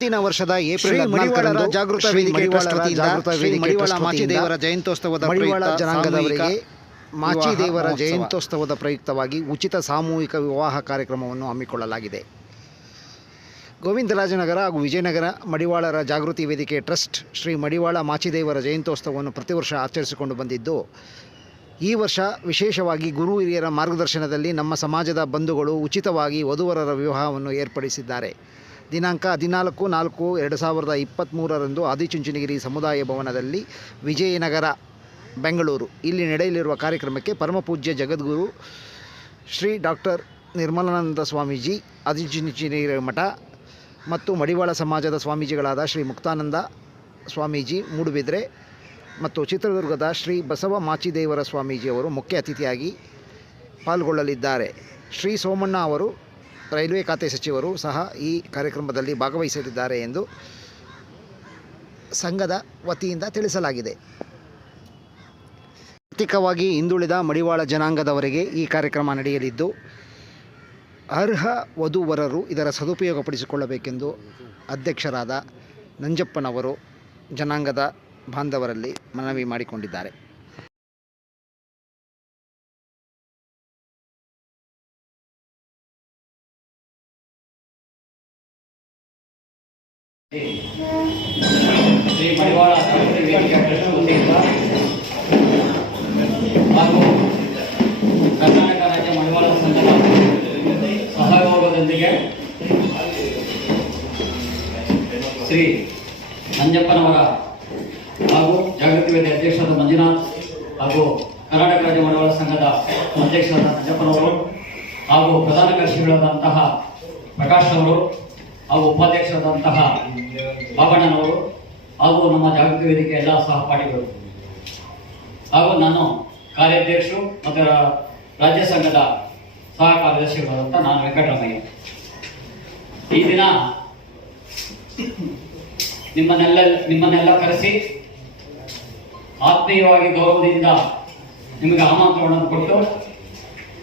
ಮುಂದಿನ ವರ್ಷದ ಏಪ್ರಿಲ್ 14ರಂದು ಜಾಗೃತ ವೇದಿಕೆ ಮಡಿವಾಳ ಮಾಚಿದೇವರ ಜಯಂತ್ಯೋತ್ಸವದ ಮಡಿವಾಳ ಜನಾಂಗದವರಿಗೆ ಮಾಚಿದೇವರ ಜಯಂತ್ಯೋತ್ಸವದ ಪ್ರಯುಕ್ತವಾಗಿ ಉಚಿತ ಸಾಮೂಹಿಕ ವಿವಾಹ ಕಾರ್ಯಕ್ರಮವನ್ನು ಹಮ್ಮಿಕೊಳ್ಳಲಾಗಿದೆ. ಗೋವಿಂದರಾಜನಗರ ಹಾಗೂ ವಿಜಯನಗರ ಮಡಿವಾಳರ ಜಾಗೃತಿ ವೇದಿಕೆ ಟ್ರಸ್ಟ್ ಶ್ರೀ ಮಡಿವಾಳ ಮಾಚಿದೇವರ ಜಯಂತ್ಯೋತ್ಸವವನ್ನು ಪ್ರತಿ ವರ್ಷ ಆಚರಿಸಿಕೊಂಡು ಬಂದಿದ್ದು, ಈ ವರ್ಷ ವಿಶೇಷವಾಗಿ ಗುರು ಹಿರಿಯರ ಮಾರ್ಗದರ್ಶನದಲ್ಲಿ ನಮ್ಮ ಸಮಾಜದ ಬಂಧುಗಳು ಉಚಿತವಾಗಿ ವಧುವರರ ವಿವಾಹವನ್ನು ಏರ್ಪಡಿಸಿದ್ದಾರೆ. ದಿನಾಂಕ 14/4/2023ರಂದು ಆದಿಚುಂಚನಗಿರಿ ಸಮುದಾಯ ಭವನದಲ್ಲಿ ವಿಜಯನಗರ, ಬೆಂಗಳೂರು ಇಲ್ಲಿ ನಡೆಯಲಿರುವ ಕಾರ್ಯಕ್ರಮಕ್ಕೆ ಪರಮಪೂಜ್ಯ ಜಗದ್ಗುರು ಶ್ರೀ ಡಾಕ್ಟರ್ ನಿರ್ಮಲಾನಂದ ಸ್ವಾಮೀಜಿ, ಆದಿಚುಂಚನಗಿರಿ ಮಠ ಮತ್ತು ಮಡಿವಾಳ ಸಮಾಜದ ಸ್ವಾಮೀಜಿಗಳಾದ ಶ್ರೀ ಮುಕ್ತಾನಂದ ಸ್ವಾಮೀಜಿ ಮೂಡುಬಿದ್ರೆ ಮತ್ತು ಚಿತ್ರದುರ್ಗದ ಶ್ರೀ ಬಸವ ಮಾಚಿದೇವರ ಸ್ವಾಮೀಜಿಯವರು ಮುಖ್ಯ ಅತಿಥಿಯಾಗಿ ಪಾಲ್ಗೊಳ್ಳಲಿದ್ದಾರೆ. ಶ್ರೀ ಸೋಮಣ್ಣ ಅವರು ರೈಲ್ವೆ ಖಾತೆ ಸಚಿವರು ಸಹ ಈ ಕಾರ್ಯಕ್ರಮದಲ್ಲಿ ಭಾಗವಹಿಸಲಿದ್ದಾರೆ ಎಂದು ಸಂಘದ ವತಿಯಿಂದ ತಿಳಿಸಲಾಗಿದೆ. ಆರ್ಥಿಕವಾಗಿ ಹಿಂದುಳಿದ ಮಡಿವಾಳ ಜನಾಂಗದವರಿಗೆ ಈ ಕಾರ್ಯಕ್ರಮ ನಡೆಯಲಿದ್ದು, ಅರ್ಹ ವಧುವರರು ಇದರ ಸದುಪಯೋಗಪಡಿಸಿಕೊಳ್ಳಬೇಕೆಂದು ಅಧ್ಯಕ್ಷರಾದ ನಂಜಪ್ಪನವರು ಜನಾಂಗದ ಬಾಂಧವರಲ್ಲಿ ಮನವಿ ಮಾಡಿಕೊಂಡಿದ್ದಾರೆ. ಶ್ರೀ ಮಡಿವಾಳ ಜಾಗೃತಿ ವೇದಿಕೆ ಟ್ರಸ್ಟ್ ವತಿಯಿಂದ ಹಾಗೂ ಕರ್ನಾಟಕ ರಾಜ್ಯ ಮಡಿವಾಳ ಸಂಘದ ಸಹಯೋಗದೊಂದಿಗೆ ಶ್ರೀ ನಂಜಪ್ಪನವರ ಹಾಗೂ ಜಾಗೃತಿ ವೇದಿಕೆ ಅಧ್ಯಕ್ಷರಾದ ಮಂಜುನಾಥ್ ಹಾಗೂ ಕರ್ನಾಟಕ ರಾಜ್ಯ ಮಡಿವಾಳ ಸಂಘದ ಅಧ್ಯಕ್ಷರಾದ ನಂಜಪ್ಪನವರು ಹಾಗೂ ಪ್ರಧಾನ ಕಾರ್ಯದರ್ಶಿಗಳಾದಂತಹ ಪ್ರಕಾಶ್ ಅವರು ಹಾಗೂ ಉಪಾಧ್ಯಕ್ಷರಾದಂತಹ ಬಾಬಣ್ಣನವರು ಹಾಗೂ ನಮ್ಮ ಜಾಗೃತಿ ವೇದಿಕೆ ಎಲ್ಲ ಸಹಪಾಠಿಗಳು ಹಾಗೂ ನಾನು ಕಾರ್ಯಾಧ್ಯಕ್ಷರು ಮತ್ತು ರಾಜ್ಯ ಸಂಘದ ಸಹ ಕಾರ್ಯದರ್ಶಿಗಳಾದಂಥ ನಾನು ವೆಂಕಟರಾಮಯ್ಯ. ಈ ದಿನ ನಿಮ್ಮನ್ನೆಲ್ಲ ಕರೆಸಿ ಆತ್ಮೀಯವಾಗಿ ಗೌರವದಿಂದ ನಿಮಗೆ ಆಮಂತ್ರಣವನ್ನು ಕೊಟ್ಟು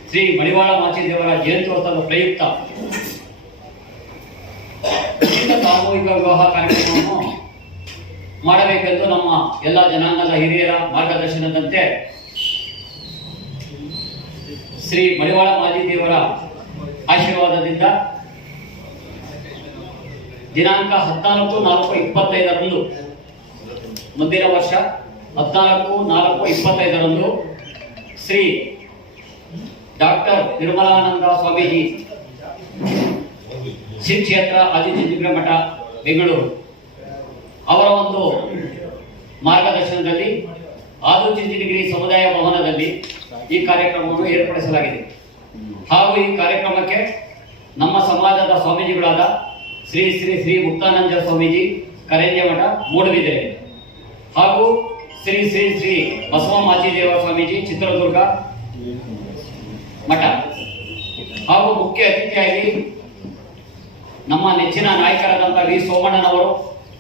ಶ್ರೀ ಮಡಿವಾಳ ಮಾಚಿದೇವರ ಜಯಂತ್ಯೋತ್ಸವದ ಪ್ರಯುಕ್ತ ಸಾಮೂಹಿಕ ವಿವಾಹ ಕಾರ್ಯಕ್ರಮವನ್ನು ಮಾಡಬೇಕೆಂದು ನಮ್ಮ ಎಲ್ಲ ಜನಾಂಗದ ಹಿರಿಯರ ಮಾರ್ಗದರ್ಶನದಂತೆ ಶ್ರೀ ಮಡಿವಾಳ ಮಾಚಿದೇವರ ಆಶೀರ್ವಾದದಿಂದ ದಿನಾಂಕ 14/4/25ರಂದು ಮುಂದಿನ ವರ್ಷ 14/4/25ರಂದು ಶ್ರೀ ಡಾಕ್ಟರ್ ನಿರ್ಮಲಾನಂದ ಸ್ವಾಮೀಜಿ ಶ್ರೀ ಕ್ಷೇತ್ರ ಆದಿಚುಂಚನಗಿರಿ ಮಠ ಬೆಂಗಳೂರು ಅವರ ಒಂದು ಮಾರ್ಗದರ್ಶನದಲ್ಲಿ ಆದಿಚುಂಚನಗಿರಿ ಸಮುದಾಯ ಭವನದಲ್ಲಿ ಈ ಕಾರ್ಯಕ್ರಮವನ್ನು ಏರ್ಪಡಿಸಲಾಗಿದೆ. ಹಾಗೂ ಈ ಕಾರ್ಯಕ್ರಮಕ್ಕೆ ನಮ್ಮ ಸಮಾಜದ ಸ್ವಾಮೀಜಿಗಳಾದ ಶ್ರೀ ಶ್ರೀ ಶ್ರೀ ಮುಕ್ತಾನಂದ ಸ್ವಾಮೀಜಿ ಕರೇಂಜೆ ಮಠ ಮೂಡುಬಿದಿರೆ ಹಾಗೂ ಶ್ರೀ ಶ್ರೀ ಶ್ರೀ ಬಸವ ಮಾಚಿದೇವರ ಸ್ವಾಮೀಜಿ ಚಿತ್ರದುರ್ಗ ಮಠ ಹಾಗೂ ಮುಖ್ಯ ಅತಿಥಿಯಾಗಿ ನಮ್ಮ ನೆಚ್ಚಿನ ನಾಯಕರಾದಂತಹ ವಿ ಸೋಮಣ್ಣನವರು,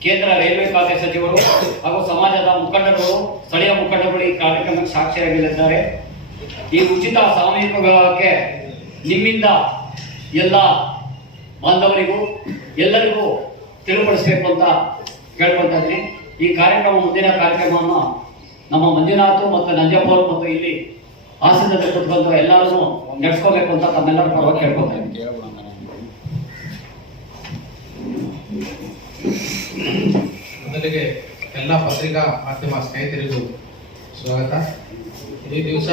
ಕೇಂದ್ರ ರೈಲ್ವೆ ಖಾತೆ ಸಚಿವರು ಹಾಗೂ ಸಮಾಜದ ಮುಖಂಡರುಗಳು, ಸ್ಥಳೀಯ ಮುಖಂಡರುಗಳು ಈ ಕಾರ್ಯಕ್ರಮಕ್ಕೆ ಸಾಕ್ಷಿಯಾಗಲಿದ್ದಾರೆ. ಈ ಉಚಿತ ಸಾಮೂಹಿಕ ವಿವಾಹಕ್ಕೆ ನಿಮ್ಮಿಂದ ಎಲ್ಲ ಬಾಂಧವರಿಗೂ ಎಲ್ಲರಿಗೂ ತಿಳಿಪಡಿಸಬೇಕು ಅಂತ ಕೇಳ್ಕೊಳ್ತಾ ಇದ್ದೀನಿ. ಈ ಕಾರ್ಯಕ್ರಮ ಮುಂದಿನ ಕಾರ್ಯಕ್ರಮವನ್ನು ನಮ್ಮ ಮಂಜುನಾಥ್ ಮತ್ತು ನಂಜಪ್ಪ ಅವರು ಮತ್ತು ಇಲ್ಲಿ ಹಾಸನದಲ್ಲಿ ಕುತ್ಕೊಂಡು ಎಲ್ಲರೂ ನಡೆಸ್ಕೋಬೇಕು ಅಂತ ತಮ್ಮೆಲ್ಲರ ಪರವಾಗಿ ಕೇಳ್ಕೊಳ್ತಾ ಇದ್ದೀನಿ. ಮೊದಲಿಗೆ ಎಲ್ಲ ಪತ್ರಿಕಾ ಮಾಧ್ಯಮ ಸ್ನೇಹಿತರಿಗೂ ಸ್ವಾಗತ. ಈ ದಿವಸ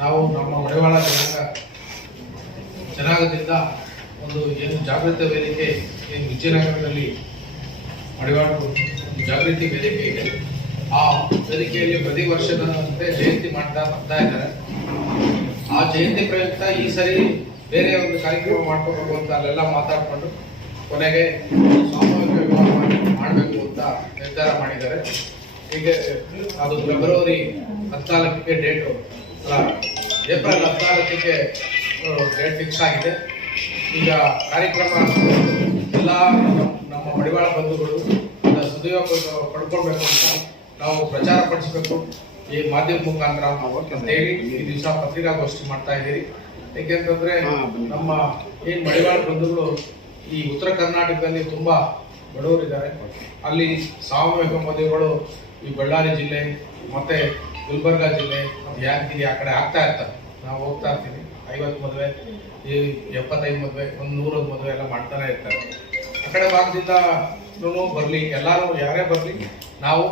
ನಾವು ನಮ್ಮ ಮಡಿವಾಳ ಜನಾಂಗದಿಂದ ಒಂದು ಏನು ಜಾಗೃತಿ ವೇದಿಕೆ ಏನು ವಿಜಯನಗರದಲ್ಲಿ ಮಡಿವಾಳ ಜಾಗೃತಿ ವೇದಿಕೆ ಇದೆ. ಆ ವೇದಿಕೆಯಲ್ಲಿ ಪ್ರತಿ ವರ್ಷದಂತೆ ಜಯಂತಿ ಮಾಡ್ತಾ ಬರ್ತಾ ಇದ್ದಾರೆ. ಆ ಜಯಂತಿ ಪ್ರಯುಕ್ತ ಈ ಸರಿ ಬೇರೆ ಒಂದು ಕಾರ್ಯಕ್ರಮ ಮಾಡ್ಕೋಬೇಕು ಅಂತ ಅಲ್ಲೆಲ್ಲ ಮಾತಾಡ್ಕೊಂಡು ಕೊನೆಗೆ ಸಾಮೂಹಿಕ ವಿವಾಹ ಮಾಡಬೇಕು ಅಂತ ನಿರ್ಧಾರ ಮಾಡಿದ್ದಾರೆ. ಹೀಗೆ ಅದು ಫೆಬ್ರವರಿ 14ಕ್ಕೆ ಡೇಟು ಏಪ್ರಿಲ್ 14ಕ್ಕೆ ಡೇಟ್ ಫಿಕ್ಸ್ ಆಗಿದೆ. ಈಗ ಕಾರ್ಯಕ್ರಮ ಎಲ್ಲ ನಮ್ಮ ಮಡಿವಾಳ ಬಂಧುಗಳು ಸದುಪಯೋಗ ಪಡ್ಕೊಳ್ಬೇಕು ಅಂತ ನಾವು ಪ್ರಚಾರ ಪಡಿಸಬೇಕು ಈ ಮಾಧ್ಯಮ ಮುಖಾಂತರ ಅಂತೇಳಿ ಈ ದಿವಸ ಪತ್ರಿಕಾಗೋಷ್ಠಿ ಮಾಡ್ತಾ ಇದ್ದೀರಿ. ಏಕೆಂತಂದ್ರೆ ನಮ್ಮ ಏನು ಮಡಿವಾಳ ಬಂಧುಗಳು ಈ ಉತ್ತರ ಕರ್ನಾಟಕದಲ್ಲಿ ತುಂಬ ಬಡವರಿದ್ದಾರೆ. ಅಲ್ಲಿ ಸಾಮೂಹಿಕ ಮದುವೆಗಳು ಈ ಬಳ್ಳಾರಿ ಜಿಲ್ಲೆ ಮತ್ತು ಗುಲ್ಬರ್ಗ ಜಿಲ್ಲೆ ಮತ್ತು ಯಾದಗಿರಿ ಆ ಕಡೆ ಆಗ್ತಾ ಇರ್ತಾರೆ. ನಾವು ಹೋಗ್ತಾ ಇರ್ತೀವಿ, 50 ಮದುವೆ, ಈ 75 ಮದುವೆ, 100 ಮದುವೆ ಎಲ್ಲ ಮಾಡ್ತಾನೆ ಇರ್ತಾರೆ. ಆ ಕಡೆ ಭಾಗದಿಂದ ಬರಲಿ, ಎಲ್ಲರೂ ಯಾರೇ ಬರಲಿ, ನಾವು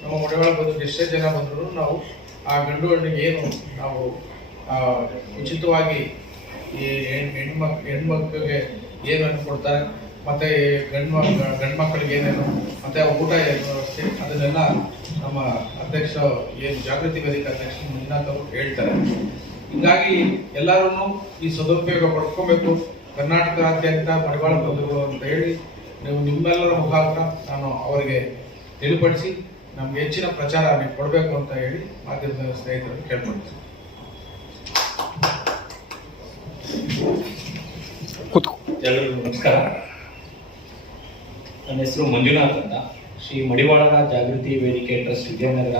ನಮ್ಮ ಮಡಿವಾಳ ಬಂದು ಎಷ್ಟೇ ಜನ ಬಂದರೂ ನಾವು ಆ ಗಂಡು ಹೆಣ್ಣಿಗೆ ಏನು ನಾವು ಉಚಿತವಾಗಿ ಈ ಹೆಣ್ಮಕ್ಳಿಗೆ ಏನೇನು ಕೊಡ್ತಾರೆ, ಮತ್ತು ಗಂಡು ಮಕ್ಕಳಿಗೆ ಏನೇನು, ಮತ್ತು ಊಟ ಏನು ವ್ಯವಸ್ಥೆ, ಅದನ್ನೆಲ್ಲ ನಮ್ಮ ಅಧ್ಯಕ್ಷ ಏನು ಜಾಗೃತಿ ವೇದಿಕೆ ಅಧ್ಯಕ್ಷ ಮಂಜುನಾಥ್ ಅವರು ಹೇಳ್ತಾರೆ. ಹೀಗಾಗಿ ಎಲ್ಲರೂ ಈ ಸದುಪಯೋಗ ಪಡ್ಕೋಬೇಕು. ಕರ್ನಾಟಕದಾದ್ಯಂತ ಮಡಿವಾಳ ಬಂಧುಗಳು ಅಂತ ಹೇಳಿ ನೀವು ನಿಮ್ಮೆಲ್ಲರ ಮುಖಾಂತರ ನಾನು ಅವರಿಗೆ ತಿಳಿಪಡಿಸಿ ನಮ್ಗೆ ಹೆಚ್ಚಿನ ಪ್ರಚಾರ ನೀವು ಕೊಡಬೇಕು ಅಂತ ಹೇಳಿ ಮಾಧ್ಯಮದ ಸ್ನೇಹಿತರು ಕೇಳ್ಕೊಳ್ತೀನಿ. ಎಲ್ಲರಿಗೂ ನಮಸ್ಕಾರ. ನನ್ನ ಹೆಸರು ಮಂಜುನಾಥ್ ಅಂತ, ಶ್ರೀ ಮಡಿವಾಳರ ಜಾಗೃತಿ ವೇದಿಕೆ ಟ್ರಸ್ಟ್ ವಿಜಯನಗರ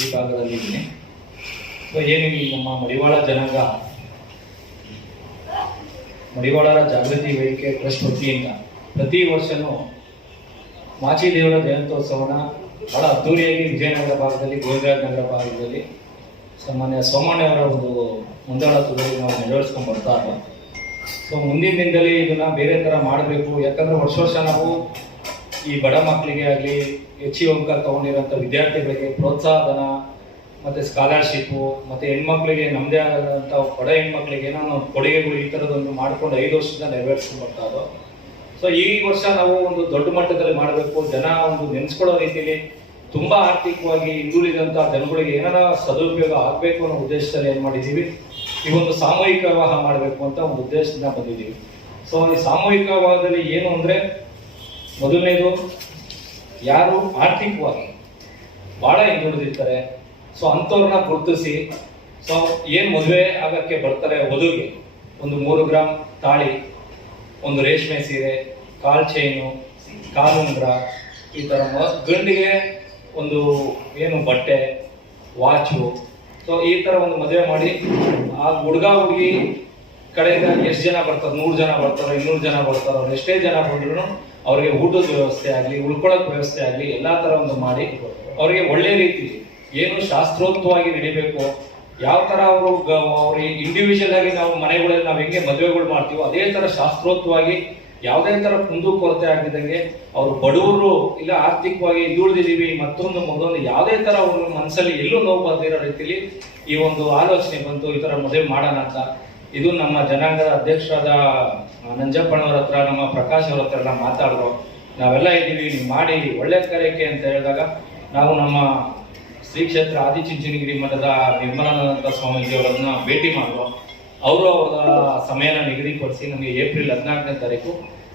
ಈ ಭಾಗದಲ್ಲಿದ್ದೀನಿ. ಸೊ ಏನು ಈ ನಮ್ಮ ಮಡಿವಾಳರ ಜಾಗೃತಿ ವೇದಿಕೆ ಟ್ರಸ್ಟ್ ವತಿಯಿಂದ ಪ್ರತಿ ವರ್ಷವೂ ಮಾಚಿದೇವರ ಜಯಂತ್ಯೋತ್ಸವನ ಬಹಳ ಅದ್ದೂರಿಯಾಗಿ ವಿಜಯನಗರ ಭಾಗದಲ್ಲಿ, ಗೋವಿಂದರಾಜ ನಗರ ಭಾಗದಲ್ಲಿ ಸಾಮಾನ್ಯ ಸೋಮಣ್ಣವರ ಒಂದು ಮುಂದಾಳತ್ವದಲ್ಲಿ ನಾವು ನೆರವೇರಿಸ್ಕೊಂಡು ಬರ್ತಾ ಇದ್ದೀವಿ. ಸೊ ಮುಂದಿನ ದಿನದಲ್ಲಿ ಇದನ್ನ ಬೇರೆ ಥರ ಮಾಡಬೇಕು. ಯಾಕಂದರೆ ವರ್ಷ ನಾವು ಈ ಬಡ ಮಕ್ಕಳಿಗೆ ಆಗಲಿ, ಹೆಚ್ಚಿನ ಅಂಕ ತಗೊಂಡಿರೋಂಥ ವಿದ್ಯಾರ್ಥಿಗಳಿಗೆ ಪ್ರೋತ್ಸಾಹಧನ ಮತ್ತು ಸ್ಕಾಲರ್ಶಿಪ್ಪು, ಮತ್ತು ಹೆಣ್ಮಕ್ಳಿಗೆ ನಮ್ಮದೇ ಆದಂಥ ಬಡ ಹೆಣ್ಮಕ್ಳಿಗೆ ಏನೋ ಕೊಡುಗೆಗಳು ಈ ಥರದೊಂದು ಮಾಡ್ಕೊಂಡು 5 ವರ್ಷದಿಂದ ನೆರವೇರಿಸ್ಕೊಂಡು ಬರ್ತಾ ಇದ್ದೋ. ಸೊ ಈ ವರ್ಷ ನಾವು ಒಂದು ದೊಡ್ಡ ಮಟ್ಟದಲ್ಲಿ ಮಾಡಬೇಕು, ಜನ ಒಂದು ನೆನೆಸ್ಕೊಳ್ಳೋ ರೀತಿಯಲ್ಲಿ ತುಂಬ ಆರ್ಥಿಕವಾಗಿ ಹಿಂದುಳಿದಂಥ ಜನಗಳಿಗೆ ಏನಾರ ಸದುಪಯೋಗ ಆಗಬೇಕು ಅನ್ನೋ ಉದ್ದೇಶದಲ್ಲಿ ಏನು ಮಾಡಿದ್ದೀವಿ, ಈ ಒಂದು ಸಾಮೂಹಿಕ ವಿವಾಹ ಮಾಡಬೇಕು ಅಂತ ಒಂದು ಉದ್ದೇಶದಿಂದ ಬಂದಿದ್ದೀವಿ. ಸೊ ಈ ಸಾಮೂಹಿಕ ವಿವಾಹದಲ್ಲಿ ಏನು ಅಂದರೆ, ಮೊದಲನೇದು ಯಾರು ಆರ್ಥಿಕವಾಗಿ ಭಾಳ ಹಿಂದುಳಿದಿರ್ತಾರೆ, ಸೊ ಅಂಥವ್ರನ್ನ ಗುರುತಿಸಿ, ಸೊ ಏನು ಮದುವೆ ಆಗಕ್ಕೆ ಬರ್ತಾರೆ ವಧುಗೆ ಒಂದು 3 ಗ್ರಾಮ್ ತಾಳಿ, ಒಂದು ರೇಷ್ಮೆ ಸೀರೆ, ಕಾಲ್ ಚೈನು, ಕಾಲುಂಗ್ರ, ಈ ಥರ ಗಂಡಿಗೆ ಒಂದು ಏನು ಬಟ್ಟೆ, ವಾಚು, ಸೊ ಈ ಥರ ಒಂದು ಮದುವೆ ಮಾಡಿ ಆ ಹುಡುಗ ಹುಡುಗಿ ಕಡೆಯಿಂದ ಎಷ್ಟು ಜನ ಬರ್ತಾರೆ, 100 ಜನ ಬರ್ತಾರೋ, 200 ಜನ ಬರ್ತಾರೋ, ಅವ್ರು ಎಷ್ಟೇ ಜನ ಬಂದ್ರು ಅವ್ರಿಗೆ ಊಟದ ವ್ಯವಸ್ಥೆ ಆಗಲಿ, ಉಳ್ಕೊಳ್ಳೋಕೆ ವ್ಯವಸ್ಥೆ ಆಗಲಿ, ಎಲ್ಲ ಥರ ಒಂದು ಮಾಡಿ ಅವ್ರಿಗೆ ಒಳ್ಳೆ ರೀತಿ ಏನು ಶಾಸ್ತ್ರೋಕ್ತವಾಗಿ ನಡಿಬೇಕು, ಯಾವ ಥರ ಅವ್ರಿಗೆ ಇಂಡಿವಿಜುವಲ್ ಆಗಿ ನಾವು ಮನೆಗಳಲ್ಲಿ ನಾವು ಹೆಂಗೆ ಮದುವೆಗಳು ಮಾಡ್ತೀವೋ ಅದೇ ಥರ ಶಾಸ್ತ್ರೋಕ್ತವಾಗಿ ಯಾವುದೇ ಥರ ಕುಂದು ಕೊರತೆ ಆಗಿದ್ದಂಗೆ ಅವರು ಬಡವರು ಇಲ್ಲ ಆರ್ಥಿಕವಾಗಿ ಹಿಂದುಳಿದಿದ್ದೀವಿ ಮತ್ತೊಂದು ಯಾವುದೇ ಥರ ಅವ್ರ ಮನಸ್ಸಲ್ಲಿ ಎಲ್ಲೂ ನೋವು ಬರ್ದಿರೋ ರೀತಿಯಲ್ಲಿ ಈ ಒಂದು ಆಲೋಚನೆ ಬಂತು, ಈ ಥರ ಮದುವೆ ಮಾಡೋಣ ಅಂತ. ಇದು ನಮ್ಮ ಜನಾಂಗದ ಅಧ್ಯಕ್ಷರಾದ ನಂಜಪ್ಪನವ್ರ ಹತ್ರ, ನಮ್ಮ ಪ್ರಕಾಶ್ ಅವ್ರ ಹತ್ರ ಎಲ್ಲ ಮಾತಾಡಿದ್ರು. ನಾವೆಲ್ಲ ಇದ್ದೀವಿ, ನೀವು ಮಾಡಿ ಒಳ್ಳೆ ಕಾರ್ಯಕ್ಕೆ ಅಂತ ಹೇಳಿದಾಗ ನಾವು ನಮ್ಮ ಶ್ರೀ ಕ್ಷೇತ್ರ ಆದಿಚುಂಚನಗಿರಿ ಮಠದ ನಿರ್ಮಲಾನಂದ ಸ್ವಾಮೀಜಿ ಅವರನ್ನ ಭೇಟಿ ಮಾಡಿದ್ರು. ಅವರು ಅವರ ಸಮಯನ ನಿಗದಿಪಡಿಸಿ ನಮಗೆ ಏಪ್ರಿಲ್ 14ನೇ ತಾರೀಕು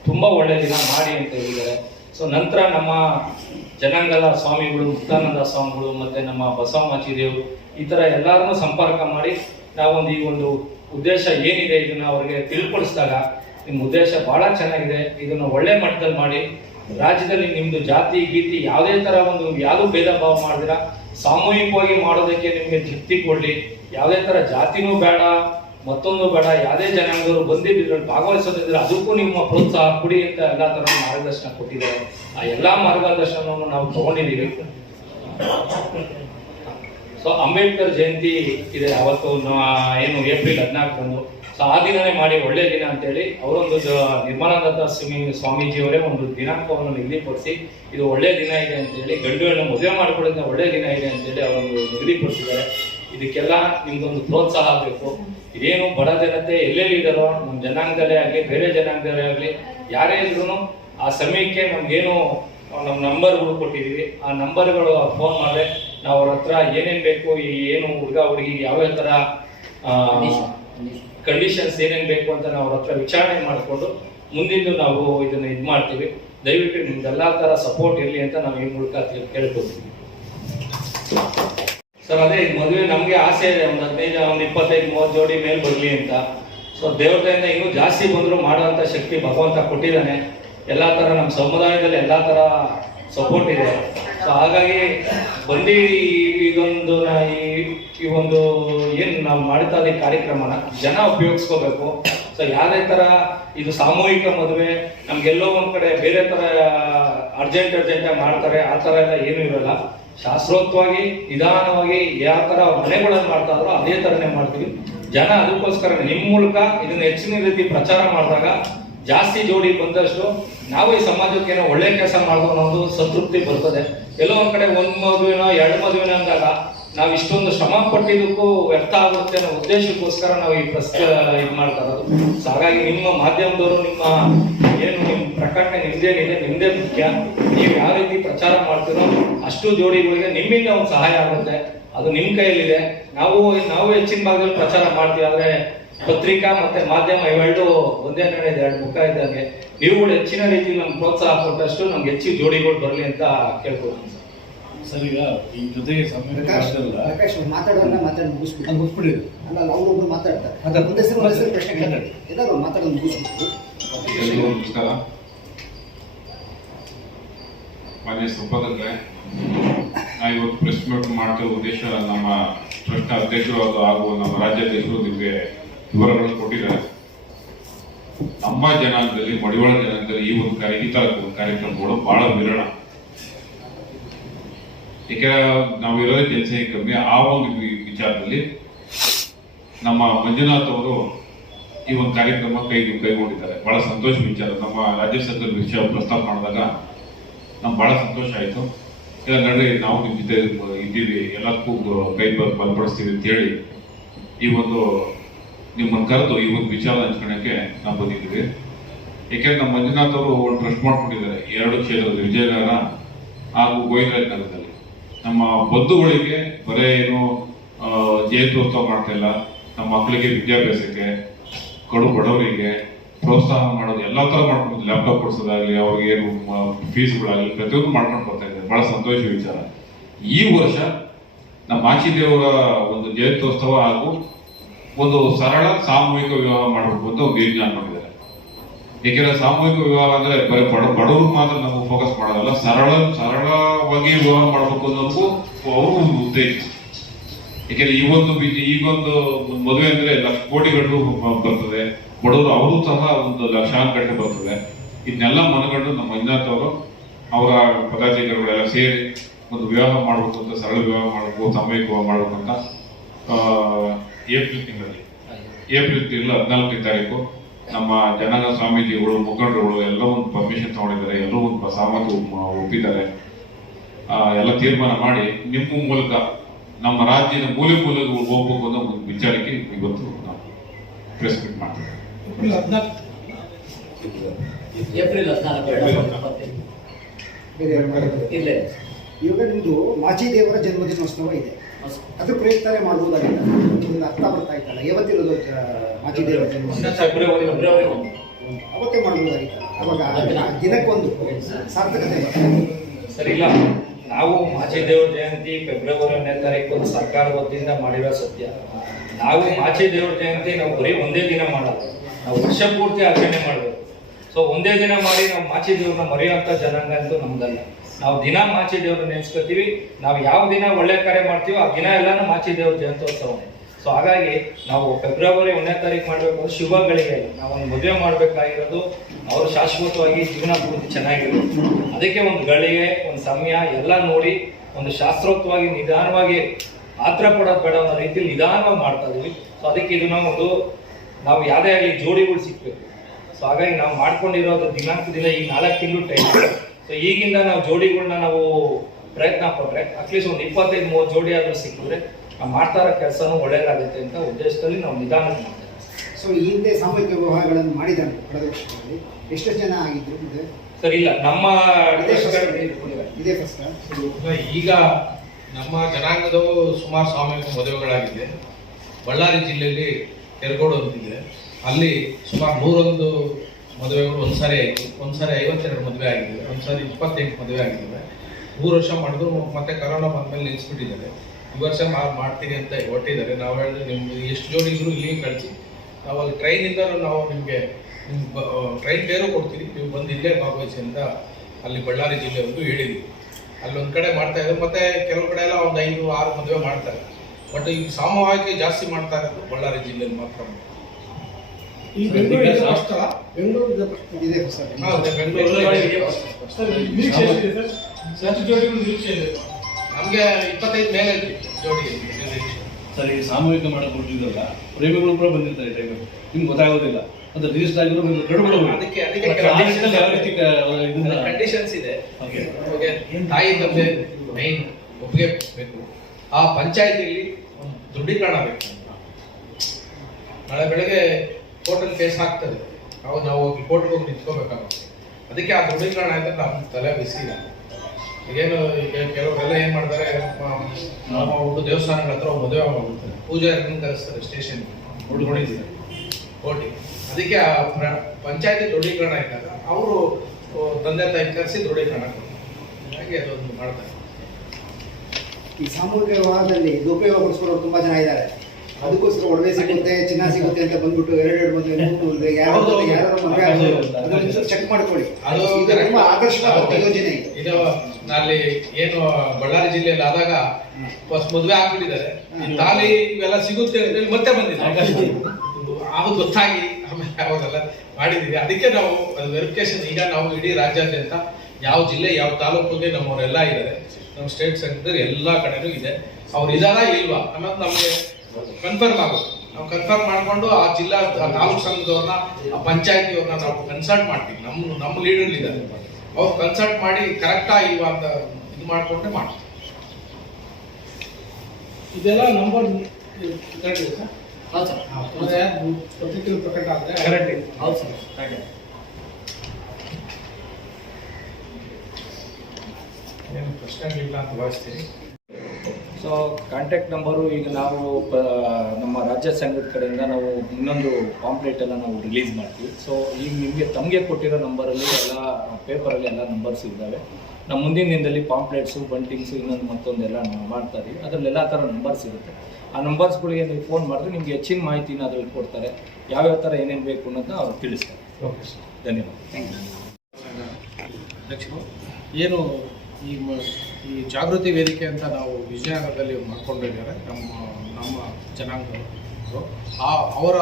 ತುಂಬ ಒಳ್ಳೆಯ ದಿನ ಮಾಡಿ ಅಂತ ಹೇಳಿದ್ದಾರೆ. ಸೊ ನಂತರ ನಮ್ಮ ಜನಾಂಗದ ಸ್ವಾಮಿಗಳು, ಮುಕ್ತಾನಂದ ಸ್ವಾಮಿಗಳು ಮತ್ತು ನಮ್ಮ ಬಸವ ಮಾಚಿದೇವರು ಈ ಥರ ಎಲ್ಲರನ್ನೂ ಸಂಪರ್ಕ ಮಾಡಿ ನಾವೊಂದು ಈ ಒಂದು ಉದ್ದೇಶ ಏನಿದೆ ಇದನ್ನು ಅವ್ರಿಗೆ ತಿಳಿಪಡಿಸಿದಾಗ, ನಿಮ್ಮ ಉದ್ದೇಶ ಭಾಳ ಚೆನ್ನಾಗಿದೆ, ಇದನ್ನು ಒಳ್ಳೆ ಮಟ್ಟದಲ್ಲಿ ಮಾಡಿ ರಾಜ್ಯದಲ್ಲಿ ನಿಮ್ಮದು ಜಾತಿ ಗೀತಿ ಯಾವುದೇ ಥರ ಒಂದು ಯಾವುದೂ ಭೇದ ಭಾವ ಮಾಡಿದಿರ ಸಾಮೂಹಿಕವಾಗಿ ಮಾಡೋದಕ್ಕೆ ನಿಮಗೆ ತೃಪ್ತಿ ಕೊಡಲಿ, ಯಾವುದೇ ಥರ ಜಾತಿನೂ ಬೇಡ ಮತ್ತೊಂದು ಬೇಡ, ಯಾವುದೇ ಜನಾಂಗದವರು ಬಂದು ಇದ್ರಲ್ಲಿ ಭಾಗವಹಿಸೋದಿದ್ರೆ ಅದಕ್ಕೂ ನಿಮ್ಮ ಪ್ರೋತ್ಸಾಹ ಕೊಡಿ ಅಂತ ಎಲ್ಲ ಥರ ಮಾರ್ಗದರ್ಶನ ಕೊಟ್ಟಿದ್ದಾರೆ. ಆ ಎಲ್ಲ ಮಾರ್ಗದರ್ಶನವನ್ನು ನಾವು ತಗೊಂಡಿದ್ದೀವಿ. ಸೊ ಅಂಬೇಡ್ಕರ್ ಜಯಂತಿ ಇದೆ ಅವತ್ತು, ಏನು ಏಪ್ರಿಲ್ 14ರಂದು. ಸೊ ಆ ದಿನನೇ ಮಾಡಿ ಒಳ್ಳೆಯ ದಿನ ಅಂತೇಳಿ ಅವರೊಂದು ನಿರ್ಮಲಾನಂದ ಸ್ವಾಮೀಜಿಯವರೇ ಒಂದು ದಿನಾಂಕವನ್ನು ನಿಗದಿಪಡಿಸಿ ಇದು ಒಳ್ಳೆಯ ದಿನ ಇದೆ ಅಂತೇಳಿ, ಗಂಡು ಹೆಣ್ಣು ಮದುವೆ ಮಾಡ್ಕೊಳ್ಳೋದ್ರಿಂದ ಒಳ್ಳೆಯ ದಿನ ಇದೆ ಅಂತೇಳಿ ಅವರೊಂದು ನಿಗದಿಪಡಿಸಿದ್ದಾರೆ. ಇದಕ್ಕೆಲ್ಲ ನಿಮ್ದೊಂದು ಪ್ರೋತ್ಸಾಹ ಆಗಬೇಕು. ಇದೇನು ಬಡ ಜನತೆ ಎಲ್ಲೆಲ್ಲಿ ಇದ್ದಾರೋ, ನಮ್ಮ ಜನಾಂಗದಲ್ಲೇ ಆಗಲಿ ಬೇರೆ ಜನಾಂಗದಲ್ಲೇ ಆಗಲಿ ಯಾರೇ ಇದ್ರೂ ಆ ಸಮಯಕ್ಕೆ ನಮ್ಗೇನು ನಮ್ಮ ನಂಬರ್ಗಳು ಕೊಟ್ಟಿದ್ದೀವಿ, ಆ ನಂಬರ್ಗಳು ಫೋನ್ ಮಾಡಿದ್ರೆ ನಾವು ಅವ್ರ ಹತ್ರ ಏನೇನು ಬೇಕು, ಏನು ಹುಡುಗ ಹುಡುಗಿ ಯಾವ್ಯಾವ ಥರ ಕಂಡೀಷನ್ಸ್ ಏನೇನು ಬೇಕು ಅಂತ ನಾವು ಅವ್ರ ಹತ್ರ ವಿಚಾರಣೆ ಮಾಡಿಕೊಂಡು ಮುಂದಿಂದು ನಾವು ಇದನ್ನು ಇದು ಮಾಡ್ತೀವಿ. ದಯವಿಟ್ಟು ನಿಮ್ದೆಲ್ಲ ಥರ ಸಪೋರ್ಟ್ ಇರಲಿ ಅಂತ ನಾವು ಈ ಮೂಲಕ ಕೇಳ್ಕೊತೀವಿ. ಸರ್ ಅದೇ ಮದುವೆ ನಮಗೆ ಆಸೆ ಇದೆ, ಒಂದು 15, ಒಂದು 25-30 ಜೋಡಿ ಮೇಲೆ ಬರಲಿ ಅಂತ. ಸೊ ದೇವತೆಯಿಂದ ಇನ್ನೂ ಜಾಸ್ತಿ ಬಂದರೂ ಮಾಡುವಂಥ ಶಕ್ತಿ ಭಗವಂತ ಕೊಟ್ಟಿದ್ದಾನೆ. ಎಲ್ಲ ಥರ ನಮ್ಮ ಸಮುದಾಯದಲ್ಲಿ ಎಲ್ಲ ಥರ ಸಪೋರ್ಟ್ ಇದೆ. ಸೊ ಹಾಗಾಗಿ ಬಂದು ಇದೊಂದು ಈ ಒಂದು ಏನು ನಾವು ಮಾಡ್ತಾ ಇದ್ದ ಕಾರ್ಯಕ್ರಮನ ಜನ ಉಪಯೋಗಿಸ್ಕೋಬೇಕು. ಸೊ ಯಾವುದೇ ಥರ ಇದು ಸಾಮೂಹಿಕ ಮದುವೆ ನಮ್ಗೆಲ್ಲೋ ಒಂದ್ ಕಡೆ ಬೇರೆ ಥರ ಅರ್ಜೆಂಟಾಗಿ ಮಾಡ್ತಾರೆ, ಆ ಥರ ಎಲ್ಲ ಏನೂ ಇರಲ್ಲ. ಶಾಸ್ತ್ರೋಕ್ತವಾಗಿ ನಿಧಾನವಾಗಿ ಯಾವ ಥರ ಮನೆಗಳಲ್ಲಿ ಮಾಡ್ತಾ ಇದ್ರೋ ಅದೇ ಥರನೇ ಮಾಡ್ತೀವಿ. ಜನ ಅದಕ್ಕೋಸ್ಕರ ನಿಮ್ಮ ಮೂಲಕ ಇದನ್ನ ಹೆಚ್ಚಿನ ರೀತಿ ಪ್ರಚಾರ ಮಾಡಿದಾಗ ಜಾಸ್ತಿ ಜೋಡಿ ಬಂದಷ್ಟು ನಾವು ಈ ಸಮಾಜಕ್ಕೆ ಏನೋ ಒಳ್ಳೆ ಕೆಲಸ ಮಾಡ್ಬೋದು ಅನ್ನೋದು ಸಂತೃಪ್ತಿ ಬರ್ತದೆ. ಎಲ್ಲೋ ಒಂದ್ ಕಡೆ ಒಂದ್ ಮದುವೆನೋ ಎರಡು ಮದುವೆನೋ ಅಂದಾಗ ನಾವು ಇಷ್ಟೊಂದು ಶ್ರಮ ಪಟ್ಟಿದ್ದಕ್ಕೂ ವ್ಯರ್ಥ ಆಗುತ್ತೆ ಅನ್ನೋ ಉದ್ದೇಶಕ್ಕೋಸ್ಕರ ನಾವು ಈ ಇದು ಮಾಡ್ತಾ ಇರೋದು. ಸೊ ಹಾಗಾಗಿ ನಿಮ್ಮ ಮಾಧ್ಯಮದವರು ನಿಮ್ಮ ಏನು ನಿಮ್ಮ ಪ್ರಕಟಣೆ ನಿಮ್ದೇನಿದೆ ನಿಮ್ದೇ ಮುಖ್ಯ. ನೀವು ಯಾವ ರೀತಿ ಪ್ರಚಾರ ಮಾಡ್ತೀರೋ ಅಷ್ಟು ಜೋಡಿಗಳಿಗೆ ನಿಮ್ಮಿಂದ ಒಂದು ಸಹಾಯ ಆಗುತ್ತೆ, ಅದು ನಿಮ್ಮ ಕೈಯಲ್ಲಿದೆ. ನಾವು ಹೆಚ್ಚಿನ ಭಾಗದಲ್ಲಿ ಪ್ರಚಾರ ಮಾಡ್ತೀವಿ, ಆದ್ರೆ ಪತ್ರಿಕಾ ಮತ್ತೆ ಮಾಧ್ಯಮ ಇವೆರಡು ಒಂದೇ ನಡೆಯಿದೆ, ಎರಡು ಮುಖ ಇದ್ದಂಗೆ. ನೀವುಗಳು ಹೆಚ್ಚಿನ ರೀತಿಯಲ್ಲಿ ನಮ್ಗೆ ಪ್ರೋತ್ಸಾಹ ಕೊಟ್ಟಷ್ಟು ನಮ್ಗೆ ಹೆಚ್ಚಿನ ಜೋಡಿಗಳು ಬರಲಿ ಅಂತ ಕೇಳ್ಕೊಳ್ತೀನಿ ಸರ್. ಈಗ ಈ ಜೊತೆಗೆ ಮಾತಾಡೋದನ್ನ ಮಾತಾಡಿ ಮುಗಿಸ್ಬಿಡಿ. ಅಲ್ಲ ಅವ್ರೊಬ್ರು ಮಾತಾಡ್ತಾರೆ, ಒಂದೇ ಸರಿ ಪ್ರಶ್ನೆ ಕೇಳ್ತಾರೆ, ಎಲ್ಲರೂ ಮಾತಾಡೋದು ಮುಗಿಸ್ಬಿಟ್ಟು. ನಮಸ್ಕಾರ. ಮಾನ್ಯ ಸಂಪಾದಕರೇ, ನಾವು ಇವತ್ತು ಪ್ರೆಸ್ ಮೀಟ್ ಮಾಡ್ತಿರೋ ಉದ್ದೇಶ ನಮ್ಮ ಟ್ರಸ್ಟ್ ಅಧ್ಯಕ್ಷರು ಹಾಗೂ ನಮ್ಮ ರಾಜ್ಯಾಧ್ಯಕ್ಷರು ನಿಮಗೆ ವಿವರಗಳನ್ನು ಕೊಟ್ಟಿದ್ದಾರೆ. ನಮ್ಮ ಜನಾಂಗದಲ್ಲಿ, ಮಡಿವಾಳ ಜನಾಂಗದಲ್ಲಿ ಈ ಒಂದು ಈ ತರ ಕಾರ್ಯಕ್ರಮಗಳು ಬಹಳ ವಿರಳ. ಏಕೆಂದ್ರೆ ನಾವು ಇರೋದೇ ಜನಸಂಖ್ಯೆ ಕಮ್ಮಿ. ಆ ಒಂದು ವಿಚಾರದಲ್ಲಿ ನಮ್ಮ ಮಂಜುನಾಥ್ ಅವರು ಈ ಒಂದು ಕಾರ್ಯಕ್ರಮ ಕೈಗೊಂಡಿದ್ದಾರೆ. ಬಹಳ ಸಂತೋಷ ವಿಚಾರ. ನಮ್ಮ ರಾಜ್ಯ ಸಂಘದ ವಿಷಯ ಪ್ರಸ್ತಾಪ ಮಾಡಿದಾಗ ನಮ್ಗೆ ಬಹಳ ಸಂತೋಷ ಆಯಿತು. ಇಲ್ಲ ನಡ್ರಿ, ನಾವು ನಿಮ್ಮ ಜೊತೆ ಇದ್ದೀವಿ, ಎಲ್ಲಕ್ಕೂ ಬಲಪಡಿಸ್ತೀವಿ ಅಂತ ಹೇಳಿ ಈ ಒಂದು ನಿಮ್ಮನ್ನು ಕರೆದು ಈ ಒಂದು ವಿಚಾರ ಹಂಚ್ಕೊಳ್ಳೋಕ್ಕೆ ನಾವು ಬಂದಿದ್ದೀವಿ. ಏಕೆಂದ್ರೆ ನಮ್ಮ ಮಂಜುನಾಥ್ ಅವರು ಒಂದು ಟ್ರಸ್ಟ್ ಮಾಡ್ಕೊಂಡಿದ್ದಾರೆ 2 ಕ್ಷೇತ್ರದಲ್ಲಿ, ವಿಜಯನಗರ ಹಾಗೂ ಗೋವಿಂದರಾಜ ನಗರದಲ್ಲಿ. ನಮ್ಮ ಬಂಧುಗಳಿಗೆ ಬರೇ ಏನು ಜಯಂತ್ಯೋತ್ಸವ ಮಾಡ್ತಾ ಇಲ್ಲ, ನಮ್ಮ ಮಕ್ಕಳಿಗೆ ವಿದ್ಯಾಭ್ಯಾಸಕ್ಕೆ, ಕಡು ಬಡವರಿಗೆ ಪ್ರೋತ್ಸಾಹ ಮಾಡೋದು ಎಲ್ಲ ಥರ ಮಾಡ್ಕೊಂಡು, ಲ್ಯಾಪ್ಟಾಪ್ ಕೊಡಿಸೋದಾಗಲಿ, ಅವ್ರಿಗೆ ಏನು ಫೀಸ್ಗಳಾಗಲಿ ಪ್ರತಿಯೊಂದು ಮಾಡ್ಕೊಂಡು ಬರ್ತಾ ಇದ್ದಾರೆ. ಬಹಳ ಸಂತೋಷ ವಿಚಾರ. ಈ ವರ್ಷ ನಮ್ಮ ಮಾಚಿದೇವರ ಒಂದು ಜಯಂತ್ಯೋತ್ಸವ ಹಾಗೂ ಒಂದು ಸರಳ ಸಾಮೂಹಿಕ ವಿವಾಹ ಮಾಡಬೇಕು ಅಂತ ಒಂದು ಯೋಜನೆ ಮಾಡಿದ್ದಾರೆ. ಏಕೆಂದ್ರೆ ಸಾಮೂಹಿಕ ವಿವಾಹ ಅಂದ್ರೆ ಬರೀ ಬಡವರು ಮಾತ್ರ ನಾವು ಫೋಕಸ್ ಮಾಡೋದಲ್ಲ, ಸರಳವಾಗಿ ವಿವಾಹ ಮಾಡಬೇಕು ಅನ್ನೋದಕ್ಕೂ ಅವರು ಒಂದು ಉದ್ದೇಶ. ಏಕೆಂದ್ರೆ ಈಗೊಂದು ಮದುವೆ ಅಂದ್ರೆ ಲಕ್ಷ ಕೋಟಿಗಳು ಬರ್ತದೆ, ಬಡವರು ಅವರು ಸಹ ಒಂದು ಲಕ್ಷಾಂತರ ಗಂಟೆ ಬರ್ತದೆ. ಇದನ್ನೆಲ್ಲ ಮನಗಂಡು ನಮ್ಮ ಮಂಜುನಾಥ್ ಅವರು ಅವರ ಪದಾಧಿಕಾರಿಗಳೆಲ್ಲ ಸೇರಿ ಒಂದು ವಿವಾಹ ಮಾಡಬೇಕು ಅಂತ, ಸರಳ ವಿವಾಹ ಮಾಡಬೇಕು, ಸಾಮೂಹಿಕ ವಿವಾಹ ಮಾಡಬೇಕು ಅಂತ ಏಪ್ರಿಲ್ ತಿಂಗಳಲ್ಲಿ 14ನೇ ತಾರೀಕು ನಮ್ಮ ಜನಾಂಗ ಸ್ವಾಮೀಜಿಗಳು, ಮುಖಂಡರುಗಳು ಎಲ್ಲ ಒಂದು ಪರ್ಮಿಷನ್ ತಗೊಂಡಿದ್ದಾರೆ, ಎಲ್ಲರೂ ಒಂದು ಸಹಮತ ಒಪ್ಪಿದ್ದಾರೆ. ಎಲ್ಲ ತೀರ್ಮಾನ ಮಾಡಿ ನಿಮ್ಮ ಮೂಲಕ ನಮ್ಮ ರಾಜ್ಯದ ಮೂಲೆ ಹೋಗ್ಬೇಕು ಅನ್ನೋ ಒಂದು ವಿಚಾರಕ್ಕೆ ಇವತ್ತು ನಾವು ಪ್ರೆಸ್ ಮೀಟ್ ಮಾಡ್ತೀವಿ. ಏಪ್ರಿಲ್ 14 ಇಲ್ಲ. ಇವಾಗ ನಿಮ್ದು ಮಾಚಿದೇವರ ಜನ್ಮದಿನೋತ್ಸವ ಇದೆ, ಅದ್ರ ಪ್ರಯುಕ್ತನೇ ಮಾಡುವುದಾಗಿಲ್ಲ, ನಿಮ್ಗೆ ಅರ್ಥ ಬರ್ತಾ ಇತ್ತಲ್ಲ. ಯಾವತ್ತಿರೋದು ಮಾಚಿದೇವರ ಜನ್ಮದಿನ? ಫೆಬ್ರವರಿ 1 ಅವತ್ತೇ ಮಾಡುವುದಾಗಿತ್ತಲ್ಲ. ಅವಾಗ ದಿನಕ್ಕೊಂದು ಸಾರ್ಥಕತೆ ಬರ್ತದೆ. ಸರಿ. ಇಲ್ಲ, ನಾವು ಮಾಚಿದೇವ್ರ ಜಯಂತಿ ಫೆಬ್ರವರಿ 1ನೇ ತಾರೀಕು ಸರ್ಕಾರ ವತಿಯಿಂದ ಮಾಡಿರೋ ಸತ್ಯ. ನಾವು ಮಾಚಿದೇವ್ರ ಜಯಂತಿ ನಾವು ಬರೀ ಒಂದೇ ದಿನ ಮಾಡೋದು, ನಾವು ವರ್ಷ ಪೂರ್ತಿ ಆಚರಣೆ ಮಾಡಬೇಕು. ಸೊ ಒಂದೇ ದಿನ ಮಾಡಿ ನಾವು ಮಾಚಿದೇವ್ರನ್ನ ಮರೆಯುವಂಥ ಜನಾಂಗ ಅಂತೂ ನಮ್ದಲ್ಲ. ನಾವು ದಿನ ಮಾಚಿದೇವ್ರ ನೆನೆಸ್ಕೊತೀವಿ. ನಾವು ಯಾವ ದಿನ ಒಳ್ಳೆ ಕಾರ್ಯ ಮಾಡ್ತೀವೋ ಆ ದಿನ ಎಲ್ಲಾನು ಮಾಚಿದೇವ್ರ ಜಯಂತ್ಯೋತ್ಸವನೇ. ಸೊ ಹಾಗಾಗಿ ನಾವು ಫೆಬ್ರವರಿ 1ನೇ ತಾರೀಕು ಮಾಡಬೇಕು, ಶುಭಗಳಿಗೆ ಇಲ್ಲ. ನಾವು ಒಂದು ಮದುವೆ ಮಾಡಬೇಕಾಗಿರೋದು ಅವರು ಶಾಶ್ವತವಾಗಿ ಜೀವನ ಪೂರ್ತಿ ಚೆನ್ನಾಗಿರೋದು. ಅದಕ್ಕೆ ಒಂದು ಗಳಿಗೆ, ಒಂದು ಸಮಯ ಎಲ್ಲ ನೋಡಿ ಒಂದು ಶಾಸ್ತ್ರೋಕ್ತವಾಗಿ ನಿಧಾನವಾಗಿ ಆತ್ರ ಪಡೋದು ಬೇಡ ಅನ್ನೋ ರೀತಿಯಲ್ಲಿ ನಿಧಾನವಾಗಿ ಮಾಡ್ತಾ ಇದೀವಿ. ಸೊ ಅದಕ್ಕೆ ಇದನ್ನ ನಾವು ಯಾವುದೇ ಆಗಲಿ ಜೋಡಿಗಳು ಸಿಕ್ಬೇಕು. ಸೊ ಹಾಗಾಗಿ ನಾವು ಮಾಡ್ಕೊಂಡಿರೋದು ದಿನಾಂಕದಿಂದ ಈಗ 4 ತಿಂಗಳು ಟೈಮ್. ಸೊ ಈಗಿಂದ ನಾವು ಜೋಡಿಗಳನ್ನ ನಾವು ಪ್ರಯತ್ನ ಪಟ್ರೆ ಅಟ್ಲೀಸ್ಟ್ ಒಂದು 25-30 ಜೋಡಿ ಆದ್ರೂ ಸಿಕ್ಕಿದ್ರೆ ನಾವು ಮಾಡ್ತಾ ಇರೋ ಕೆಲಸನೂ ಒಳ್ಳೇದಾಗುತ್ತೆ ಅಂತ ಉದ್ದೇಶದಲ್ಲಿ ನಾವು ನಿಧಾನಕ್ಕೆ ಮಾಡ್ತೇವೆ. ಸೊ ಈ ಹಿಂದೆ ಸಾಮೂಹಿಕ ವಿವಾಹಗಳನ್ನು ಮಾಡಿದ್ದಾರೆ ಕಳೆದ ವರ್ಷದಲ್ಲಿ. ಎಷ್ಟು ಜನ ಆಗಿದ್ರು? ಸರ್ ಇಲ್ಲ, ನಮ್ಮ ಇದೇ ಫಸ್ಟ್. ಈಗ ನಮ್ಮ ಜನಾಂಗದ ಸುಮಾರು ಸಾಮೂಹಿಕ ಮದುವೆಗಳಾಗಿದೆ. ಬಳ್ಳಾರಿ ಜಿಲ್ಲೆಯಲ್ಲಿ ಕೆರಗೋಡು ಅಂತಿದೆ, ಅಲ್ಲಿ ಸುಮಾರು 101 ಮದುವೆಗಳು ಒಂದ್ಸಾರಿ ಆಯಿತು. ಒಂದ್ಸಾರಿ 52 ಮದುವೆ ಆಗಿದ್ದಾವೆ, ಒಂದ್ಸಾರಿ 28 ಮದುವೆ ಆಗಿದ್ದಾವೆ. 3 ವರ್ಷ ಮಾಡಿದ್ರು, ಮತ್ತೆ ಕರೋನಾ ಬಂದ್ಮೇಲೆ ನಿಲ್ಲಿಸ್ಬಿಟ್ಟಿದ್ದಾರೆ. ಈ ವರ್ಷ ಮಾಡ್ತೀನಿ ಅಂತ ಹೊರಟಿದ್ದಾರೆ. ನಾವು ಹೇಳಿದ್ರೆ ನಿಮ್ಗೆ ಎಷ್ಟು ಜೋಡಿ ಇದ್ರು ಇಲ್ಲಿಗೆ ಕಳಿಸಿ, ನಾವು ಅಲ್ಲಿ ಟ್ರೈನಿಂದ ನಾವು ನಿಮಗೆ ಟ್ರೈನ್ ಬೇರೆ ಕೊಡ್ತೀವಿ, ನೀವು ಬಂದು ಇಲ್ಲೇ ಭಾಗವಹಿಸಿ ಅಂತ ಅಲ್ಲಿ ಬಳ್ಳಾರಿ ಜಿಲ್ಲೆಯವ್ರಿಗೂ ಹೇಳಿದ್ವಿ. ಅಲ್ಲೊಂದ್ ಕಡೆ ಮಾಡ್ತಾ ಇದ್ದಾರೆ, ಮತ್ತೆ ಕೆಲವು ಕಡೆ ಎಲ್ಲ ಒಂದು 5-6 ಮದುವೆ ಮಾಡ್ತಾರೆ. ಬಟ್ ಈಗ ಸಾಮೂಹಿಕ ಜಾಸ್ತಿ ಮಾಡ್ತಾ ಇರೋದು ಬಳ್ಳಾರಿ ಜಿಲ್ಲೆಯಲ್ಲಿ ಮಾತ್ರ. ಈ ಬೆಂಗಳೂರು ಇದೆ first. ಹೌದು, ಬೆಂಗಳೂರಲ್ಲಿ ನಮ್ಗೆ 25 ಮೇಲೆ ಐತಿ ಜೋಡಿ. ಸರ್, ಈ ಸಾಮೂಹಿಕ ಮಾಡಕ್ ಕೊಟ್ಟಿದ್ರಲ್ಲ, ಪ್ರೇಮಿಗಳು ಕೂಡ ಬಂದಿರ್ತಾರೆ ಟೈಮಲ್ಲಿ, ನಿಮ್ಗೆ ಗೊತ್ತಾಗೋದಿಲ್ಲ. ಅದು ರಿಜಿಸ್ಟರ್ ಆಗಿರೋ ಅದಕ್ಕೆ ಯಾವ ರೀತಿ ಇದನ್ನ ಕಂಡೀಷನ್ಸ್ ಇದೆ. Okay. ತಾಯಿ ತಂದೆ ಮೈನ್ ಒಪ್ಪಿಗೆ ಬೇಕು. ಆ ಪಂಚಾಯತಿಯಲ್ಲಿ ಒಂದು ದೃಢೀಕರಣ ಬೇಕು. ನಾಳೆ ಬೆಳಗ್ಗೆ ಕೋರ್ಟಲ್ಲಿ ಕೇಸ್ ಆಗ್ತದೆ, ನಾವು ಹೋಗಿ ಕೋರ್ಟ್ಗೆ ಹೋಗಿ ನಿಂತ್ಕೋಬೇಕಾಗುತ್ತೆ. ಅದಕ್ಕೆ ಆ ದೃಢೀಕರಣ ಆಯ್ತು ನಮ್ಮ ತಲೆ ಬಿಸಿಲ್ಲ. ಈಗೇನು ಈಗ ಕೆಲವರೆಲ್ಲ ಏನ್ ಮಾಡ್ತಾರೆ, ನಮ್ಮ ಒಟ್ಟು ದೇವಸ್ಥಾನಗಳ ಹತ್ರ ಮದುವೆ ಆಗೋಗ್ತಾರೆ, ಪೂಜಾರಿನ ಕರೆಸ್ತಾರೆ ಸ್ಟೇಷನ್ ನೋಡಿದ್ದೀವಿ ಕೋರ್ಟಿಗೆ. ಅದಕ್ಕೆ ಆ ಪಂಚಾಯತಿ ದೃಢೀಕರಣ ಇದ್ದಾಗ ಅವರು ತಂದೆ ತಾಯಿ ಕರೆಸಿ ದೃಢೀಕರಣ ಕೊಡ್ತಾರೆ. ಹಾಗೆ ಅದೊಂದು ಮಾಡ್ತಾರೆ. ಈ ಸಾಮೂಹಿಕ ವಿವಾಹದಲ್ಲಿ ದುರುಪಯೋಗ ಪಡಿಸ್ಕೊಳ್ಳೋರು ತುಂಬಾ ಜನ ಇದ್ದಾರೆ. ಅದಕ್ಕೋಸ್ಕರ ಒಡವೆ ಸಿಗುತ್ತೆ, ಚಿನ್ನ ಸಿಗುತ್ತೆ ಅಂತ ಬಂದ್ಬಿಟ್ಟು 2 ಮದುವೆ ಯಾರು ಮದುವೆ ಆಗೋದು ಚೆಕ್ ಮಾಡ್ಕೊಳ್ಳಿ. ಅದು ತುಂಬಾ ಆಕರ್ಷಕ ಯೋಜನೆ ಇದು. ಇದು ಅಲ್ಲಿ ಏನು ಬಳ್ಳಾರಿ ಜಿಲ್ಲೆಯಲ್ಲಿ ಆದಾಗ ಫಸ್ಟ್ ಮದುವೆ ಆಗ್ಬಿಟ್ಟಿದ್ದಾರೆ, ತಾಲಿ ಇವೆಲ್ಲ ಸಿಗುತ್ತೆ ಅಂತ ಹೇಳಿ ಮತ್ತೆ ಬಂದಿದ್ದಾರೆ. ಅದು ಗೊತ್ತಾಗಿ ಆಮೇಲೆ ಅವಾಗೆಲ್ಲ ಮಾಡಿದೀವಿ. ಅದಕ್ಕೆ ನಾವು ವೆರಿಫಿಕೇಶನ್ ಈಗ ನಾವು ಇಡೀ ರಾಜ್ಯಾದ್ಯಂತ ಯಾವ ಜಿಲ್ಲೆ ಯಾವ ತಾಲೂಕಿಗೆ ನಮ್ಮವರೆಲ್ಲ ಇದ್ದಾರೆ, ನಮ್ಮ ಸ್ಟೇಟ್ ಸೆಂಟರ್ ಎಲ್ಲ ಕಡೆನೂ ಇದೆ. ಅವ್ರು ಇದಾರಾ ಇಲ್ವಾ ಅನ್ನೋದು ನಮಗೆ ಕನ್ಫರ್ಮ್ ಆಗುತ್ತೆ. ನಾವು ಕನ್ಫರ್ಮ್ ಮಾಡ್ಕೊಂಡು ಆ ಜಿಲ್ಲಾ ತಾಲೂಕು ಸಂಘದವ್ರನ್ನ, ಆ ಪಂಚಾಯತಿಯವ್ರನ್ನ ನಾವು ಕನ್ಸಲ್ಟ್ ಮಾಡ್ತೀವಿ. ನಮ್ಮ ಲೀಡರ್ ಇದ್ದಾರೆ, ಅವ್ರು ಕನ್ಸಲ್ಟ್ ಮಾಡಿ ಕರೆಕ್ಟಾ ಇಲ್ವಾ ಅಂತ ಇದು ಮಾಡ್ಕೊಂಡ್ರೆ ಮಾಡ್ತೀವಿ. ಇದೆಲ್ಲ ನಂಬರ್ ಕರೆಕ್ಟ್ ಇದೆ ಸರ್? ಹೌದು ಸರ್, ಪತ್ರಿಕೆಯಲ್ಲಿ ಪ್ರಕಟ ಆದರೆ ಕರೆಕ್ಟ್ ಇದೆ. ಹೌದು ಸರ್, ಕರೆಕ್ಟ್. ಏನು ಪ್ರಶ್ನೆಗಳಿಲ್ಲ ಅಂತ ಭಾವಿಸ್ತೀನಿ. ಸೊ ಕಾಂಟ್ಯಾಕ್ಟ್ ನಂಬರು ಈಗ ನಾವು ನಮ್ಮ ರಾಜ್ಯ ಸಂಘದ ಕಡೆಯಿಂದ ನಾವು ಇನ್ನೊಂದು ಪಾಂಪ್ಲೆಟ್ ಎಲ್ಲ ನಾವು ರಿಲೀಸ್ ಮಾಡ್ತೀವಿ. ಸೊ ಈಗ ನಿಮಗೆ ತಮಗೆ ಕೊಟ್ಟಿರೋ ನಂಬರಲ್ಲಿ ಎಲ್ಲ ಪೇಪರಲ್ಲಿ ಎಲ್ಲ ನಂಬರ್ಸ್ ಇದ್ದಾವೆ. ನಮ್ಮ ಮುಂದಿನ ದಿನದಲ್ಲಿ ಪಾಂಪ್ಲೆಟ್ಸು, ಬಂಟಿಂಗ್ಸು, ಇನ್ನೊಂದು ಮತ್ತೊಂದೆಲ್ಲ ನಾವು ಮಾಡ್ತಾ ಇದ್ದೀವಿ. ಅದರಲ್ಲಿ ಎಲ್ಲ ಥರ ನಂಬರ್ಸ್ ಇರುತ್ತೆ. ಆ ನಂಬರ್ಸ್ಗಳಿಗೆ ನೀವು ಫೋನ್ ಮಾಡಿದ್ರೆ ನಿಮಗೆ ಹೆಚ್ಚಿನ ಮಾಹಿತಿನ ಅದರಲ್ಲಿ ಕೊಡ್ತಾರೆ. ಯಾವ್ಯಾವ ಥರ ಏನೇನು ಬೇಕು ಅನ್ನೋದನ್ನ ಅವ್ರು ತಿಳಿಸ್ತಾರೆ. ಓಕೆ ಸರ್, ಧನ್ಯವಾದ. ಅಧ್ಯಕ್ಷರು, ಏನು ಈ ಜಾಗೃತಿ ವೇದಿಕೆ ಅಂತ ನಾವು ವಿಜಯನಗರದಲ್ಲಿ ಮಾಡ್ಕೊಂಡಿದ್ದಾರೆ ನಮ್ಮ ಜನಾಂಗದವರು. ಅವರ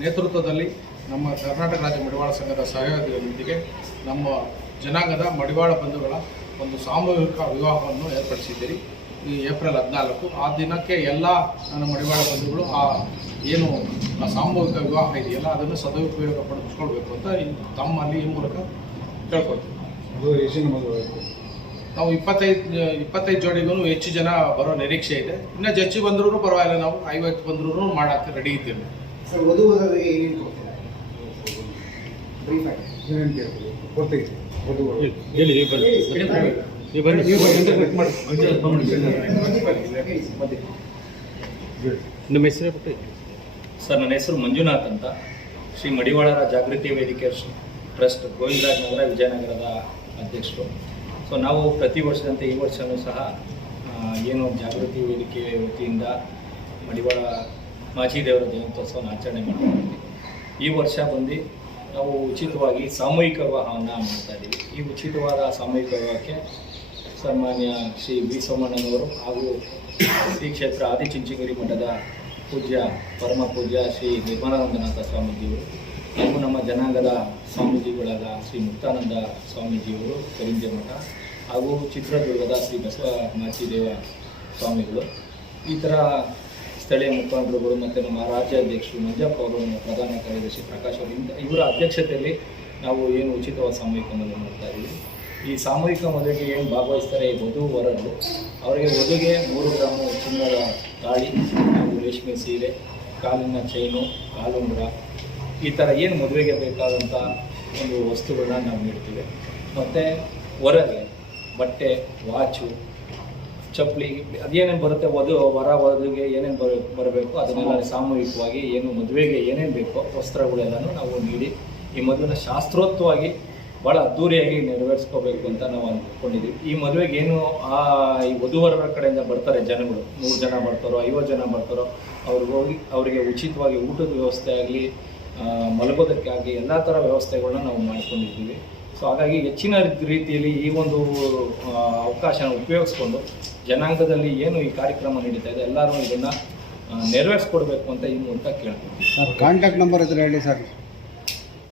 ನೇತೃತ್ವದಲ್ಲಿ ನಮ್ಮ ಕರ್ನಾಟಕ ರಾಜ್ಯ ಮಡಿವಾಳ ಸಂಘದ ಸಹಯೋಗದೊಂದಿಗೆ ನಮ್ಮ ಜನಾಂಗದ ಮಡಿವಾಳ ಬಂಧುಗಳ ಒಂದು ಸಾಮೂಹಿಕ ವಿವಾಹವನ್ನು ಏರ್ಪಡಿಸಿದ್ದೀರಿ ಈ ಏಪ್ರಿಲ್ 14. ಆ ದಿನಕ್ಕೆ ಎಲ್ಲ ನನ್ನ ಮಡಿವಾಳ ಬಂಧುಗಳು ಏನು ಸಾಮೂಹಿಕ ವಿವಾಹ ಇದೆಯಲ್ಲ ಅದನ್ನು ಸದುಪಯೋಗ ಪಡಿಸ್ಕೊಳ್ಬೇಕು ಅಂತ ತಮ್ಮಲ್ಲಿ ಈ ಮೂಲಕ ಕೇಳ್ಕೊಳ್ತೀವಿ. ನಾವು 25 ಜೋಡಿಗೂ ಹೆಚ್ಚು ಜನ ಬರೋ ನಿರೀಕ್ಷೆ ಇದೆ. ಇನ್ನು ಹೆಚ್ಚು ಬಂದ್ರೂ ಪರವಾಗಿಲ್ಲ, ನಾವು 50 ಬಂದ್ರೂ ಮಾಡಕ್ಕೆ ರೆಡಿ ಇದ್ದೇವೆ. ಸರ್, ವಧುವರರಿಗೆ ಏನೇನು ಕೊಡ್ತೀರಾ? ಬ್ರೀಫ್ ಆಗಿ ಸರ್, ನನ್ನ ಹೆಸರು ಮಂಜುನಾಥ್ ಅಂತ, ಶ್ರೀ ಮಡಿವಾಳರ ಜಾಗೃತಿ ವೇದಿಕೆ ಟ್ರಸ್ಟ್ ಗೋವಿಂದರಾಜ್ ನಗರ ವಿಜಯನಗರದ ಅಧ್ಯಕ್ಷರು. ಸೊ ನಾವು ಪ್ರತಿ ವರ್ಷದಂತೆ ಈ ವರ್ಷವೂ ಸಹ ಏನು ಜಾಗೃತಿ ವೇದಿಕೆ ವತಿಯಿಂದ ಮಡಿವಾಳ ಮಾಚಿದೇವರ ಜಯಂತ್ಯೋತ್ಸವನ ಆಚರಣೆ ಮಾಡ್ತೀವಿ. ಈ ವರ್ಷ ಬಂದು ನಾವು ಉಚಿತವಾಗಿ ಸಾಮೂಹಿಕ ವಿವಾಹವನ್ನು ಮಾಡ್ತಾಯಿದ್ದೀವಿ. ಈ ಉಚಿತವಾದ ಸಾಮೂಹಿಕ ವಿವಾಹಕ್ಕೆ ಸನ್ಮಾನ್ಯ ಶ್ರೀ ವಿ ಸೋಮಣ್ಣನವರು ಹಾಗೂ ಶ್ರೀ ಕ್ಷೇತ್ರ ಆದಿಚುಂಚನಗಿರಿ ಮಠದ ಪೂಜ್ಯ ಪರಮ ಪೂಜ್ಯ ಶ್ರೀ ನಿರ್ಮಲಾನಂದನಾಥ ಸ್ವಾಮೀಜಿಯವರು ಹಾಗೂ ನಮ್ಮ ಜನಾಂಗದ ಸ್ವಾಮೀಜಿಗಳಾದ ಶ್ರೀ ಮುಕ್ತಾನಂದ ಸ್ವಾಮೀಜಿಯವರು ಕರಿಂಜೆ ಮಠ ಹಾಗೂ ಚಿತ್ರದುರ್ಗದ ಶ್ರೀ ಬಸವ ಮಾಚಿದೇವ ಸ್ವಾಮಿಗಳು, ಈ ಥರ ಸ್ಥಳೀಯ ಮುಖಂಡರುಗಳು ಮತ್ತು ನಮ್ಮ ರಾಜ್ಯಾಧ್ಯಕ್ಷರು ಮಂಜಪ್ಪ ಅವರು, ನಮ್ಮ ಪ್ರಧಾನ ಕಾರ್ಯದರ್ಶಿ ಪ್ರಕಾಶ್ ಅವರು, ಇವರ ಅಧ್ಯಕ್ಷತೆಯಲ್ಲಿ ನಾವು ಏನು ಉಚಿತವಾದ ಸಾಮೂಹಿಕ ಮದುವೆ ಮಾಡ್ತಾ ಇದ್ದೀವಿ. ಈ ಸಾಮೂಹಿಕ ಮದುವೆಗೆ ಏನು ಭಾಗವಹಿಸ್ತಾರೆ ಈ ವಧು ವರರು, ಅವರಿಗೆ ವಧುಗೆ 3 ಗ್ರಾಮು ಚಿನ್ನದ ತಾಳಿ ಹಾಗೂ ರೇಷ್ಮೆ ಸೀರೆ, ಕಾಲಿನ ಚೈನು, ಕಾಲುಂಗುರ, ಈ ಥರ ಏನು ಮದುವೆಗೆ ಬೇಕಾದಂಥ ಒಂದು ವಸ್ತುಗಳನ್ನ ನಾವು ನೀಡ್ತೀವಿ. ಮತ್ತು ವರಗೆ ಬಟ್ಟೆ, ವಾಚು, ಚಪ್ಪಲಿ, ಅದೇನೇನು ಬರುತ್ತೆ ವಧುಗೆ ಏನೇನು ಬರಬೇಕು ಅದನ್ನೆಲ್ಲ ಸಾಮೂಹಿಕವಾಗಿ ಏನು ಮದುವೆಗೆ ಏನೇನು ಬೇಕೋ ವಸ್ತ್ರಗಳೆಲ್ಲನೂ ನಾವು ನೀಡಿ ಈ ಮದುವೆನ ಶಾಸ್ತ್ರೋಕ್ತವಾಗಿ ಭಾಳ ಅದ್ದೂರಿಯಾಗಿ ನೆರವೇರಿಸ್ಕೋಬೇಕು ಅಂತ ನಾವು ಅಂದ್ಕೊಂಡಿದ್ದೀವಿ. ಈ ಮದುವೆಗೆ ಏನು ಈ ವಧುವರರ ಕಡೆಯಿಂದ ಬರ್ತಾರೆ ಜನಗಳು, 100 ಜನ ಬರ್ತಾರೋ 50 ಜನ ಬರ್ತಾರೋ, ಅವರಿಗೆ ಉಚಿತವಾಗಿ ಊಟದ ವ್ಯವಸ್ಥೆ ಆಗಲಿ, ಮಲಗೋದಕ್ಕಾಗಲಿ ಎಲ್ಲ ಥರ ವ್ಯವಸ್ಥೆಗಳನ್ನ ನಾವು ಮಾಡ್ಕೊಂಡಿದ್ದೀವಿ. ಸೊ ಹಾಗಾಗಿ ಹೆಚ್ಚಿನ ರೀತಿಯಲ್ಲಿ ಈ ಒಂದು ಅವಕಾಶನ ಉಪಯೋಗಿಸ್ಕೊಂಡು ಜನಾಂಗದಲ್ಲಿ ಏನು ಈ ಕಾರ್ಯಕ್ರಮ ನಡೀತಾ ಇದೆ ಎಲ್ಲರೂ ಇದನ್ನು ನೆರವೇರಿಸ್ಕೊಡ್ಬೇಕು ಅಂತ ಈ ಮೂಲಕ ಕೇಳ್ತೀವಿ. ಕಾಂಟ್ಯಾಕ್ಟ್ ನಂಬರ್ ಇದ್ರೆ ಹೇಳಿ ಸರ್.